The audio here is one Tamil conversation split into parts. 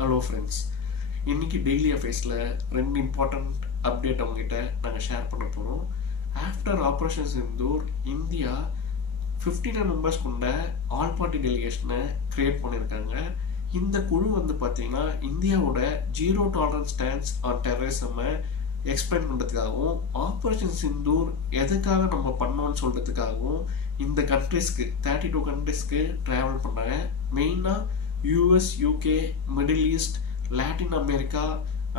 ஹலோ ஃப்ரெண்ட்ஸ், இன்றைக்கி டெய்லி அஃபேர்ஸில் 2 இம்பார்ட்டண்ட் அப்டேட் அவங்ககிட்ட நாங்கள் ஷேர் பண்ண போகிறோம். After operation Sindoor India 59 members கொண்ட ஆல் பார்ட்டி டெலிகேஷனை கிரியேட் பண்ணியிருக்காங்க. இந்த குழு வந்து பார்த்தீங்கன்னா இந்தியாவோட ஜீரோ டாலரன்ஸ் ஸ்டாண்ட்ஸ் ஆன் டெரரிசமை எக்ஸ்பிளைன் பண்ணுறதுக்காகவும் ஆப்ரேஷன் சிந்தூர் எதுக்காக நம்ம பண்ணோம்னு சொல்கிறதுக்காகவும் இந்த கண்ட்ரிஸ்க்கு 32 கண்ட்ரிஸ்க்கு ட்ராவல் பண்ணாங்க. மெயினாக US, UK, middle east, Latin America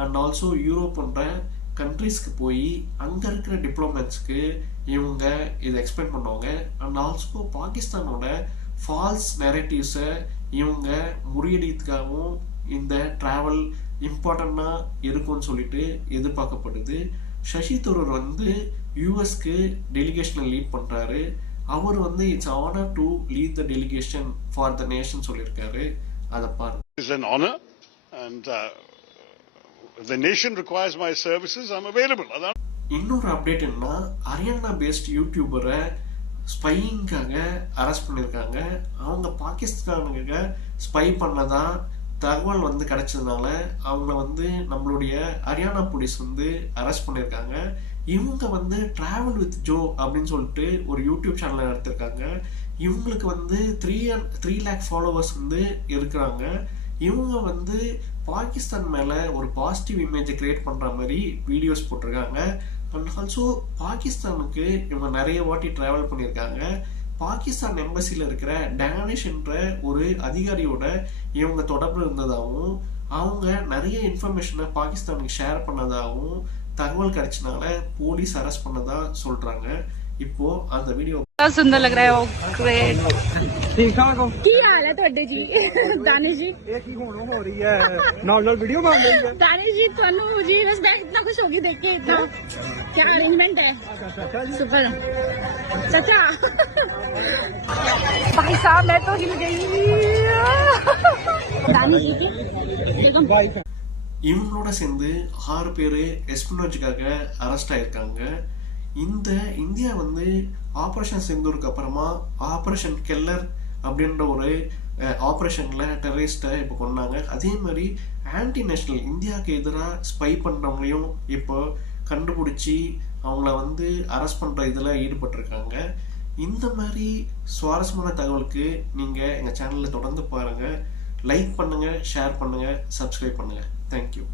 and also Europe போன்ற கண்ட்ரிஸ்க்கு போய் அங்கே இருக்கிற டிப்ளமேட்ஸ்க்கு இவங்க இதை எக்ஸ்பிளைன் பண்ணுவாங்க. அண்ட் ஆல்சோ பாகிஸ்தானோட ஃபால்ஸ் நெரேட்டிவ்ஸை இவங்க முறியடிக்கிறதுக்காகவும் இந்த ட்ராவல் இம்பார்ட்டண்டாக இருக்கும்னு சொல்லிட்டு எதிர்பார்க்கப்படுது. சசி தரூர் வந்து யூஎஸ்க்கு டெலிகேஷனை லீட் பண்ணுறாரு. அவர் வந்து it's honour to lead the delegation for the nation சொல்லியிருக்காரு. அதை பாருங்க. It's an honor and if the nation requires my services, I'm available. இன்னொரு அப்டேட் என்ன, ஹரியானா பேஸ்ட் யூடியூபரை ஸ்பையிங்காக அரெஸ்ட் பண்ணியிருக்காங்க. அவங்க பாகிஸ்தானுக்காக ஸ்பை பண்ணதா தகவல் வந்து கிடைச்சதுனால அவங்க வந்து நம்மளுடைய ஹரியானா போலீஸ் வந்து அரெஸ்ட் பண்ணியிருக்காங்க. இவங்க வந்து டிராவல் வித் ஜோ அப்படின்னு சொல்லிட்டு ஒரு யூடியூப் சேனலை நடத்திருக்காங்க. இவங்களுக்கு வந்து 3 lakh ஃபாலோவர்ஸ் வந்து இருக்கிறாங்க. இவங்க வந்து பாகிஸ்தான் மேலே ஒரு பாசிட்டிவ் இமேஜை கிரியேட் பண்ணுற மாதிரி வீடியோஸ் போட்டிருக்காங்க. அண்ட் ஆல்சோ பாகிஸ்தானுக்கு இவங்க நிறைய வாட்டி ட்ராவல் பண்ணியிருக்காங்க. பாகிஸ்தான் எம்பசியில் இருக்கிற டேனிஷ் என்ற ஒரு அதிகாரியோட இவங்க தொடர்பு இருந்ததாகவும் அவங்க நிறைய இன்ஃபர்மேஷனை பாகிஸ்தானுக்கு ஷேர் பண்ணதாகவும் தகவல் கிடைச்சனால போலீஸ் அரெஸ்ட் பண்ணதா சொல்றாங்க. இப்போ அந்த வீடியோ सुंदर लग रहा है। ग्रेट, ठीक ठाक हो? की हाल है ਤੁਹਾਡੇ ਜੀ? दानिश जी ਇਹ ਕੀ ਹੁਣ ਹੋ ਰਹੀ ਹੈ? ਨਾਲ ਵੀਡੀਓ ਬਣ ਰਹੀ है। दानिश जी ਤੁਹਾਨੂੰ जी बस मैं इतना खुश होगी देख के। इतना क्या अरेंजमेंट है? सुपर चाचा। भाई साहब मैं तो हिल गई। दानिश जी के இவங்களோட சேர்ந்து 6 பேர் எஸ்பினோஜுக்காக அரெஸ்ட் ஆயிருக்காங்க. இந்த இந்தியா வந்து ஆப்ரேஷன் சிந்தூருக்கு அப்புறமா ஆப்ரேஷன் கெல்லர் அப்படின்ற ஒரு ஆப்ரேஷனில் டெரரிஸ்ட்டை இப்போ கொண்டாங்க. அதே மாதிரி ஆன்டி நேஷனல் இந்தியாவுக்கு எதிராக ஸ்பை பண்ணுறவங்களையும் இப்போ கண்டுபிடிச்சி அவங்கள வந்து அரெஸ்ட் பண்ணுற இதில் ஈடுபட்டிருக்காங்க. இந்த மாதிரி சுவாரஸ்யமான தகவலுக்கு நீங்கள் எங்கள் சேனலில் தொடர்ந்து பாருங்கள். லைக் பண்ணுங்கள், ஷேர் பண்ணுங்கள், சப்ஸ்கிரைப் பண்ணுங்கள். தேங்க்யூ.